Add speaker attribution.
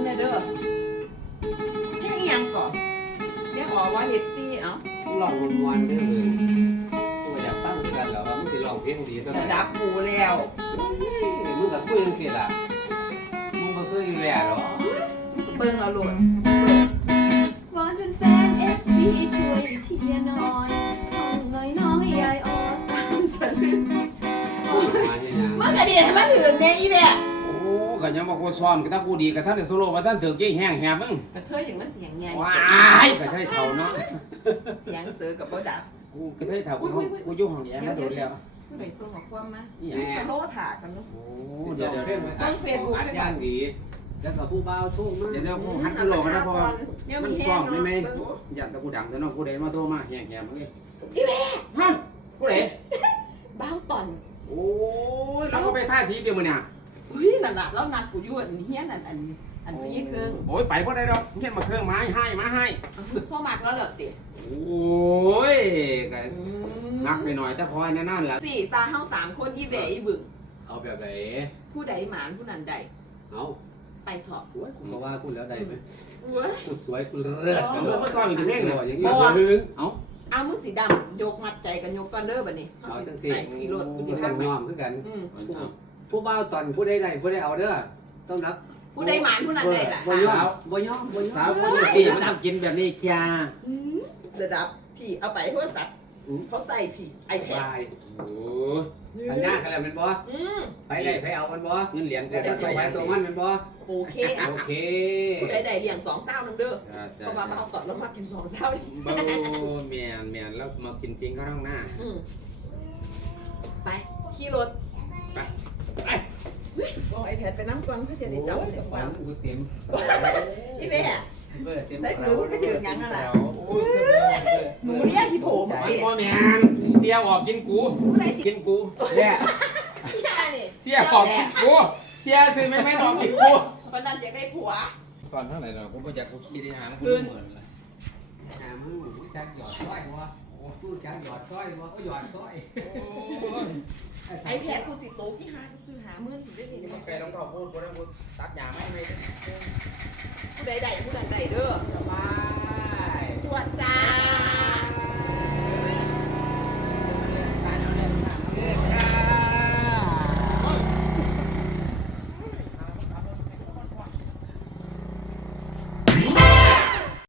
Speaker 1: ำเนี่ยเด้อแค่อีหยังก่อนแค่บอกว่าเฮ็ดซี่เอ้า
Speaker 2: ลองมวนๆเด้อเบิ่งกูอยากฟังคือกันแล้วว่ามึงสิร้องเพลงดีเท่าไห
Speaker 1: ระ
Speaker 2: ร่
Speaker 1: ดับปูแล้ว
Speaker 2: มึงก็คุยจังซี่ล่ะมึงบ่เคยแหว่หรอ
Speaker 1: เบิ่งเอาโลดวอนแฟนๆ FC ช่วยเชียร์หน่อยห้องน้อยน้อยยายออสตามสลึง
Speaker 2: มาเนี่ยนะ
Speaker 1: มันก็ดีให้มันถึงเนี่ยอีแม่
Speaker 3: โอ้ ก็ยังบอกว่าซ้อมกับท่านผู้ดีกับท่านได้โซโล่กับท่านถือกี้แห้งแหบมึง
Speaker 1: กระเทยอย่างมันเสียงไง
Speaker 3: ว้ายก็ใช่เขาเนาะ
Speaker 1: เสียงเสือกับบ่ดับ
Speaker 3: กูก็ได้เท่ากูกูยุ่งของแย่มาโดนแล้ว
Speaker 1: ผู้ใดส่งมาความมา
Speaker 3: อีห
Speaker 1: ส
Speaker 3: ยัง
Speaker 1: โลถากันเนาะ
Speaker 3: โอ้
Speaker 2: เดี๋
Speaker 3: เดี๋
Speaker 2: ย
Speaker 3: ยวว
Speaker 2: เดี๋
Speaker 3: เดี๋
Speaker 2: ย
Speaker 3: ยวว
Speaker 2: เพิ่
Speaker 3: เพิ่
Speaker 2: ง
Speaker 3: ง
Speaker 2: ไปอัดอัดย่างดีแล้วก็ผู้บ่าวส่งมา
Speaker 3: เดี๋ยวเดี๋ยวกูหันสโลกันนะเพราะว่ามันซ้อมไม่ไหมอยากตะกูดังแต่น้องกูได้มาโทรมาแห้งแหบมึง
Speaker 1: อีแม่
Speaker 3: ฮะกูได้
Speaker 1: บ้าวตอน
Speaker 3: โอ้ยเราก็ไปท่าสีเดียวมึงเนี่ย
Speaker 1: อุ้ยนั่นน่ะแล้วนัดกูอยู่อันเฮียนอันอันอันพี่เครื่อง
Speaker 3: โอ้ยไปบ่ได้ดอกเฮียนมาเครื่องไม้ให้มาให้
Speaker 1: ฝึกซ้อมมากแล้วเหรอติ
Speaker 3: โอ้ยก็นักไปหน่อยแต่พอนั่นนั่นล่ะ
Speaker 1: สี่ตาเฮาสามคนอีแหวอีบึง
Speaker 2: เอาแบบไหน
Speaker 1: ผู้ใดหมานผู้นั้นใด
Speaker 2: เอา
Speaker 1: ไปเถอะ
Speaker 2: โอ้ยกูมาว่ากูแล้วได้ไหม
Speaker 1: เว้ย
Speaker 2: กูสวยกูเลิศ
Speaker 3: เดี๋ยวมึงมาซ้อมอีกทีเพ่ง
Speaker 2: ห
Speaker 3: เล
Speaker 2: ล่อย
Speaker 3: ย
Speaker 2: อย่างนี้กูถึง
Speaker 3: เอ้า
Speaker 1: เอามือสีดำยกมัดใจกันยกก้อนเด้อบัดนี้
Speaker 2: เอาจังสิ
Speaker 1: ไอ้ขี่รถกู
Speaker 2: กู
Speaker 1: สิ
Speaker 2: ต้
Speaker 1: ทา
Speaker 2: อง
Speaker 1: ไป
Speaker 2: ยอมคือกัน
Speaker 1: อืม
Speaker 2: ผู้บ่าวตอนผู้ใดใดผู้ใดเอาเด้อต้องรับ
Speaker 1: ผู้ใดหมานผู้นั้นใดล่ะ
Speaker 2: บ่ยอมบ่ยอมบ่ยอม
Speaker 3: สาวคนนี้ตีมันทำกินแบบนี้จ้า
Speaker 1: อืมระดับพี่เอาไปโทรศัพท์เขาใส่พี่ไอแพด
Speaker 2: บาย
Speaker 3: โอ้
Speaker 2: สัญญากันแล้วแม่นบ่
Speaker 1: อืม
Speaker 2: ไปได้ไปเอามันบ่
Speaker 3: เงินเหรียญ
Speaker 2: แต่ถ้าตัวไปตัวมันแม่นบ่
Speaker 1: โอเค
Speaker 2: โอเค
Speaker 1: ผู้ใดใดเลี้ยงสองเศร้าน้ำเด้อเพราะว่ามาเอาต่อแล้วมากินสองเศร้าดิ
Speaker 3: เบาแมนแมนแล้วมากินซิงข้างนอกหน้า
Speaker 1: อืมไปขี่รถ
Speaker 3: ไป
Speaker 1: เอาไอ แพดไปน้ำก่อนเพื่อจะได้จับเดี๋ยว
Speaker 2: ควา
Speaker 1: ว่าม
Speaker 2: กูเต็ม
Speaker 1: พี่แม่
Speaker 2: เบิดเต็ม
Speaker 1: ใส่มือก็ถึงยังนั่นแหละ
Speaker 2: โอ้ยเสื้อเบิด
Speaker 1: หนูเรียกที่ผม
Speaker 3: มัน
Speaker 1: พี่
Speaker 3: บ่แมนเสียออกกินกู
Speaker 1: ผู้ใดสิ
Speaker 3: กินกู
Speaker 2: แย่
Speaker 1: พี่ยาเนี่ย
Speaker 3: เสียออกกินกูเสียซื้อไม่ไม่ออกกินกู
Speaker 1: คนนั้นอยากได้ผัว
Speaker 3: สอนเท่าไหร่เนาะกูบ่อยากกูคิดได้หากูเหมือนละ
Speaker 2: หามึงจักหยอดซ้อยบ่โอ้สู้จักหยอดซ้อยบ่ก็หยอดซ้อย
Speaker 1: ไอแพดกูสิโตที่หาซื้อหามื่นถึง ได้ดี
Speaker 3: นี่มันไกลต้องเขาพูดกูนะกูตัดยาไม่ไม่
Speaker 1: ผู้ใดใดผู้นั้นใดเด้อ